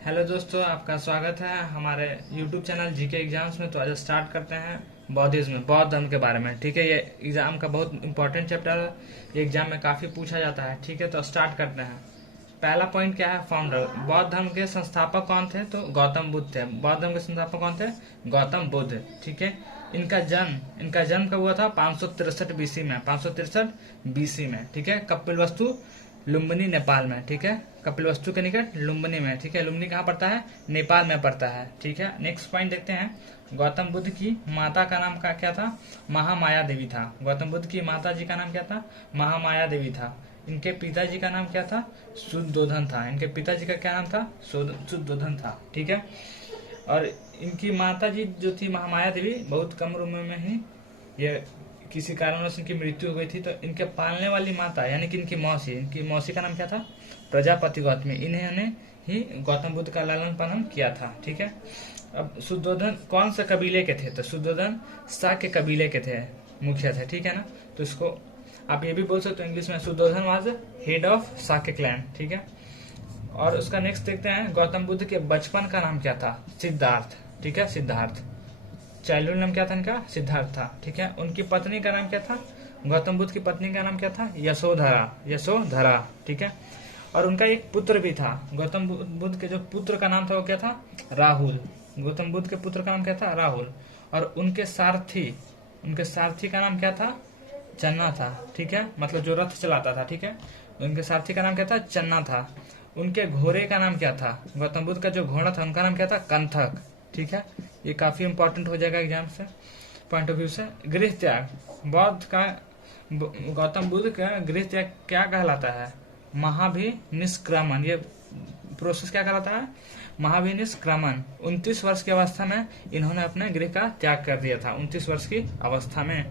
Hello दोस्तों, आपका स्वागत है हमारे YouTube चैनल जीके एग्जाम्स में। तो आज स्टार्ट करते हैं बौद्धिज्म, बौद्ध धर्म के बारे में। ठीक है, ये एग्जाम का बहुत इंपॉर्टेंट चैप्टर है। ये एग्जाम में काफी पूछा जाता है। ठीक है, तो स्टार्ट करते हैं। पहला पॉइंट क्या है? फाउंडर। बौद्ध धर्म के संस्थापक कौन थे? तो गौतम बुद्ध थे। बौद्ध धर्म के संस्थापक कौन थे? गौतम बुद्ध। ठीक है, इनका जन्म कब हुआ था? 563 बीसी में। 563 बीसी में। ठीक है, कपिलवस्तु लुम्बिनी, नेपाल में। ठीक है, कपिलवस्तु के निकट लुम्बिनी में। ठीक है, लुम्बिनी कहाँ पड़ता है? नेपाल में पड़ता है। ठीक है, नेक्स्ट पॉइंट देखते हैं। गौतम बुद्ध की माता का नाम क्या था? महामाया देवी था। गौतम बुद्ध की माता जी का नाम क्या था? महामाया देवी था। इनके पिताजी का नाम क्या था? शुद्धोधन था। इनके पिताजी का क्या नाम था? शुद्धोधन था। ठीक है, और इनकी माता जी जो थी महामाया देवी, बहुत कम उम्र में ही ये किसी कारणवश इनकी मृत्यु हो गई थी। तो इनके पालने वाली माता यानी कि इनकी मौसी का नाम क्या था? प्रजापति गौतमी। इन्होंने ही गौतम बुद्ध का लालन पालन किया था। ठीक है, अब शुद्धोधन कौन से कबीले के थे? तो शुद्धोधन शाक्य कबीले के थे, मुखिया थे। ठीक है ना, तो इसको आप ये भी बोल सकते हो इंग्लिश में, Shuddhodana was head of Shakya clan. ठीक है, और उसका नेक्स्ट देखते हैं। गौतम बुद्ध के बचपन का नाम क्या था? सिद्धार्थ। ठीक है, सिद्धार्थ। चाइल्डहुड नाम क्या था इनका? सिद्धार्थ था। ठीक है, उनकी पत्नी का नाम क्या था? गौतम बुद्ध की पत्नी का नाम क्या था? यशोधरा। ठीक है, और उनका एक पुत्र भी था। गौतम बुद्ध के जो पुत्र का नाम था वो क्या था? राहुल। गौतम बुद्ध के पुत्र का नाम क्या था? राहुल। और उनके सारथी का नाम क्या था? चन्ना था। ठीक है, मतलब जो रथ चलाता था। ठीक है, उनके सारथी का नाम क्या था? चन्ना था। उनके घोड़े का नाम क्या था? गौतम बुद्ध का जो घोड़ा था उनका नाम क्या था? कंथक। ठीक है, ये काफी इंपॉर्टेंट हो जाएगा एग्जाम से पॉइंट ऑफ व्यू से। गृह त्याग। गौतम बुद्ध का गृह त्याग क्या कहलाता है? महाभिनिष्क्रमण। ये प्रोसेस क्या कहलाता है? महाभिनिष्क्रमण। 29 वर्ष की अवस्था में इन्होंने अपने गृह का त्याग कर दिया था। 29 वर्ष की अवस्था में।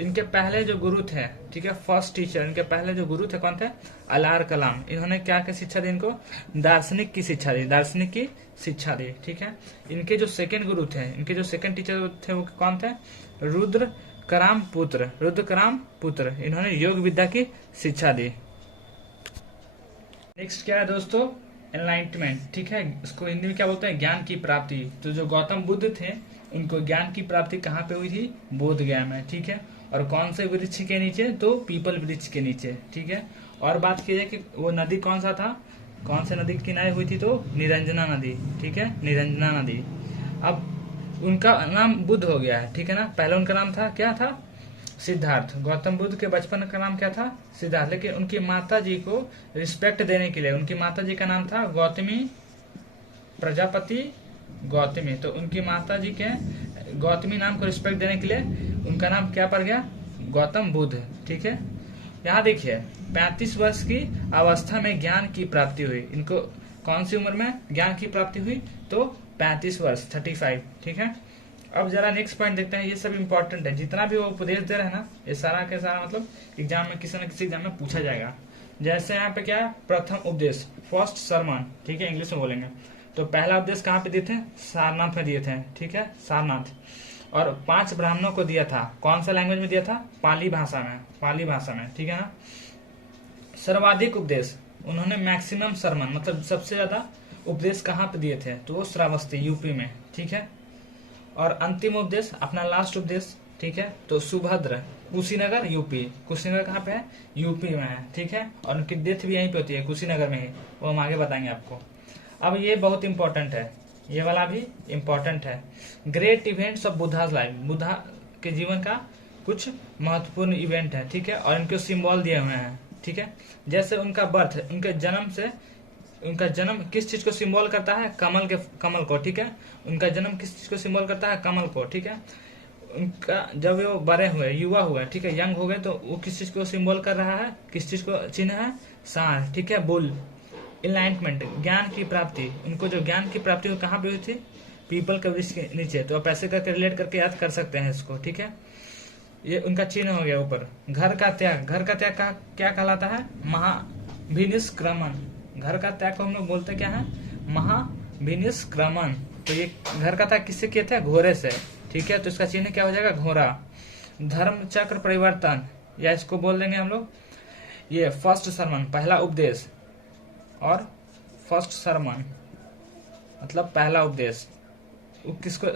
इनके पहले जो गुरु थे, ठीक है, फर्स्ट टीचर, इनके पहले जो गुरु थे कौन थे? अलार कलाम। इन्होंने क्या की शिक्षा दी इनको? दार्शनिक की शिक्षा दी। ठीक है, इनके जो सेकंड गुरु थे, इनके जो सेकंड टीचर थे वो कौन थे? रुद्रकराम पुत्र। इन्होंने योग विद्या की शिक्षा दी। नेक्स्ट क्या है दोस्तों? एनलाइटमेंट। ठीक है, इसको हिंदी में क्या बोलते हैं? ज्ञान की प्राप्ति। तो जो गौतम बुद्ध थे उनको ज्ञान की प्राप्ति कहाँ पे हुई थी? बोध गया में। ठीक है, और कौन से वृक्ष के नीचे? तो पीपल वृक्ष के नीचे। ठीक है, और बात की जाए कि वो नदी कौन सा था, कौन से नदी के किनारे हुई थी? तो निरंजना नदी। ठीक है, निरंजना नदी। अब उनका नाम बुद्ध हो गया है। ठीक है ना, पहले उनका नाम था क्या था? सिद्धार्थ। गौतम बुद्ध के बचपन का नाम क्या था? सिद्धार्थ। लेकिन उनकी माता जी को रिस्पेक्ट देने के लिए उनकी माता जी का नाम था गौतमी, प्रजापति गौतमी। तो उनकी माता जी के गौतमी नाम को रिस्पेक्ट देने के लिए उनका नाम क्या पड़ गया? गौतम बुद्ध। ठीक है, यहाँ देखिए 35 वर्ष की अवस्था में ज्ञान की प्राप्ति हुई। इनको कौन सी उम्र में ज्ञान की प्राप्ति हुई? तो 35 वर्ष, 35। ठीक है, अब जरा नेक्स्ट पॉइंट देखते हैं। ये सब इंपॉर्टेंट है, जितना भी वो उपदेश दे रहे हैं ना, ये सारा के सारा मतलब एग्जाम में किसी न किसी एग्जाम में पूछा जाएगा। जैसे यहाँ पे क्या है? प्रथम उपदेश, फर्स्ट सरमन। ठीक है, इंग्लिश में बोलेंगे। तो पहला उपदेश कहाँ पे दिए थे? सारनाथ में दिए थे। ठीक है, सारनाथ। और 5 ब्राह्मणों को दिया था। कौन सा लैंग्वेज में दिया था? पाली भाषा में। ठीक है ना। सर्वाधिक उपदेश उन्होंने मैक्सिमम सरमन, मतलब सबसे ज्यादा उपदेश कहाँ पे दिए थे? तो वो श्रावस्ती, यूपी में। ठीक है, और अंतिम उपदेश, अपना लास्ट उपदेश, ठीक है, तो सुभद्र, कुशीनगर, यूपी। कुशीनगर कहाँ पे है? यूपी में है। ठीक है, और उनकी डेथ भी यहीं पे होती है, कुशीनगर में ही। वो हम आगे बताएंगे आपको। अब ये बहुत इंपॉर्टेंट है, ये वाला भी इंपॉर्टेंट है। Great events of Buddha's life. Buddha के जीवन का कुछ महत्वपूर्ण इवेंट है। ठीक है, और इनके सिंबल दिए हुए हैं। ठीक है, जैसे उनका बर्थ, उनका जन्म किस चीज को सिंबल करता है? कमल को। ठीक है, उनका जन्म किस चीज को सिंबल करता है? कमल को। ठीक है, उनका जब वो बड़े हुए, युवा हुए, ठीक है, यंग हो गए, तो वो किस चीज को सिंबल कर रहा है? किस चीज को चिन्ह है? सांड। ठीक है, बुल। एनलाइटमेंट, ज्ञान की प्राप्ति। उनको जो ज्ञान की प्राप्ति वो कहाँ पे हुई थी? पीपल के वृक्ष के नीचे। तो आप ऐसे करके रिलेट करके याद कर सकते हैं इसको। ठीक है, ये उनका चिन्ह हो गया ऊपर। घर का त्याग क्या कहलाता है? महाभिनिष्क्रमण। घर का त्याग को हम लोग बोलते क्या है? महाभिनिष्क्रमण। तो ये घर का त्याग किससे किए थे? घोड़े से। ठीक है, तो इसका चिन्ह क्या हो जाएगा? घोड़ा। धर्म चक्र परिवर्तन, या इसको बोल देंगे हम लोग ये फर्स्ट सरमन, पहला उपदेश, और फर्स्ट सरमन। मतलब पहला उपदेश। किसको,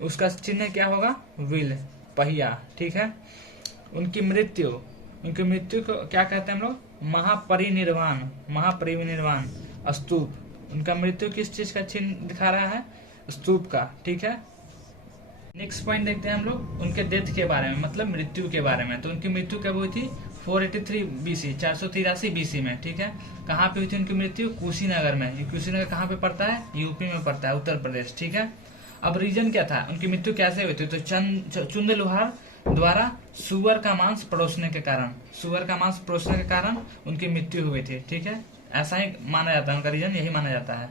उसका चिन्ह क्या होगा, व्हील, पहिया, ठीक है। उनकी मृत्यु, उनकी मृत्यु को क्या कहते हैं हम लोग, महापरिनिर्वाण, महापरिनिर्वाण, स्तूप। उनका मृत्यु किस चीज का चिन्ह दिखा रहा है, स्तूप का, ठीक है। नेक्स्ट पॉइंट देखते हैं हम लोग उनके डेथ के बारे में, मतलब मृत्यु के बारे में। तो उनकी मृत्यु कब हुई थी, 483 बीसी, 483 बीसी में, ठीक है। कहाँ पे हुई थी उनकी मृत्यु, कुशीनगर में। ये कुशीनगर कहाँ पे पड़ता है, यूपी में पड़ता है, उत्तर प्रदेश, ठीक है। अब रीजन क्या था, उनकी मृत्यु कैसे हुई थी, तो चुंद लोहार द्वारा सुअर का मांस परोसने के कारण, सुअर का मांस परोसने के कारण उनकी मृत्यु हुई थी, ठीक है। ऐसा ही माना जाता है, उनका रीजन यही माना जाता है।